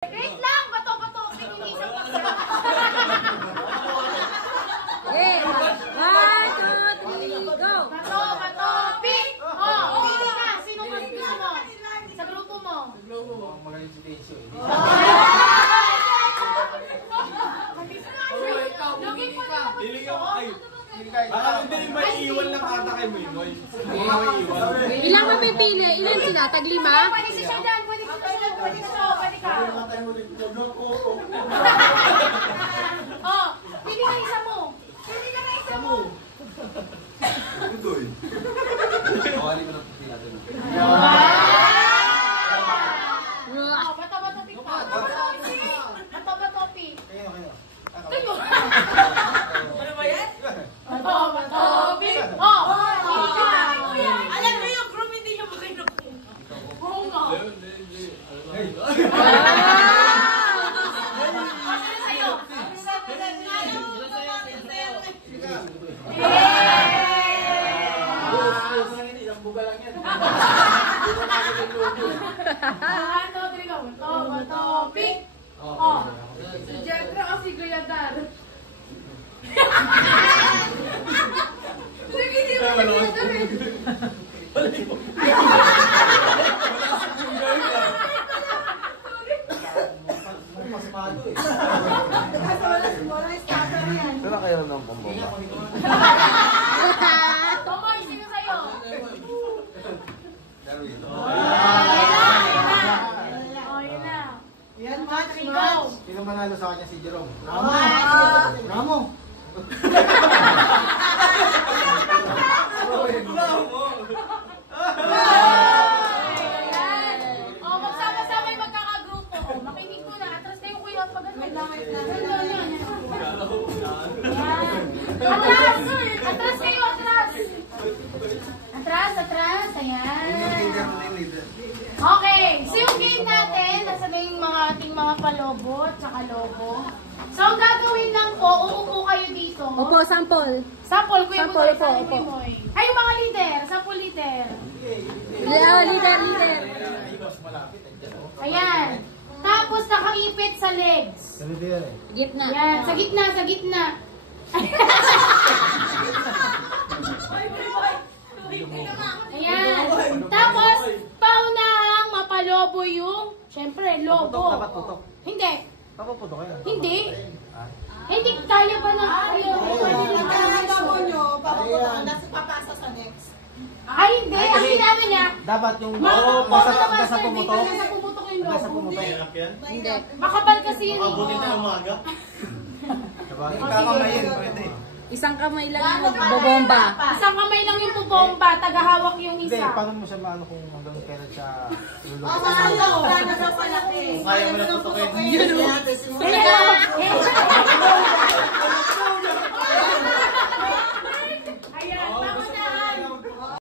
Wait lang! Bato-bato! Pininisap ko siya. Okay. 1, 2, 3, go! Bato-bato! Pick! Oh! Pili ka! Sino mas gusto mo? Sa grupo mo? Magaling si Tencio eh. Lugin mo na ako Pili ka gusto. mo kayo. Baka hindi rin maiiwan lang ata kay Moy. Ilang mapipili? Ilan sila? Tag-5? Pwede si siya dyan! Pwede si siya! Pwede si siya! Pwede ka! Oh! Pili ka isa mo! Pili ka na isa mo! Udoy. Kawali ko na pili natin. Oh, bato-bato pick pa! Bato-bato pick! Tayo! Ano ba yan? Bato-bato pick! Oh! Alam mo yung group hindi nyo makinukuha. Oo nga! Bato-bato pick! Oh! Si Jeffro o si Guyadar? Sige, di ba si Guyadar eh? Saan kayo ng pambomba? Tomoy, sino sa'yo? Darwin. Oh, yun na. Yan, match, Go! match. Sino manalo sa kanya si Jerome? Ramo. Ayan. Oh, magsama-sama yung magkakagrupo. Oh, makinig ko na. Atras kayo kuya. Wait lang, wait lang. Ayan. Atras! Atras kayo, atras! Atras, atras. Ayan. Okay. So yung game natin, nasa na yung mga ating mga palobo at saka lobo. So ang gagawin lang po, uupo kayo dito. Opo, sample. Sample, Kuya Sample Budoy, po, sabi opo. mo Moy. Ay, yung mga leader. Sample leader. Leader. Ayan. Tapos nakaipit sa legs. Gitna. Ayan, sa gitna, sa gitna. Ayan. Tapos, paunahang mapalobo yung, syempre, lobo. Dapat putok. Hindi. Ako putok kayo. Hindi. Hindi, kaya ba na? Pagkakala mo nyo, papasa sa next. Ay, hindi. Ang ginagawa niya, Dapat yung nasa pumutok. Nasa pumutok yung Nasa lobo. pumutok. Hindi. Makapal kasi yun. umaga. Diba? Kakamayin, pwede. Isang kamay lang yung bobomba. Isang kamay lang yung bubomba, tagahawak yung Hindi, isa. paano mo siya maano kung hanggang kailan siya lulubog? Masalo, gano'n daw palaki. Kaya mo na putokin. Kaya,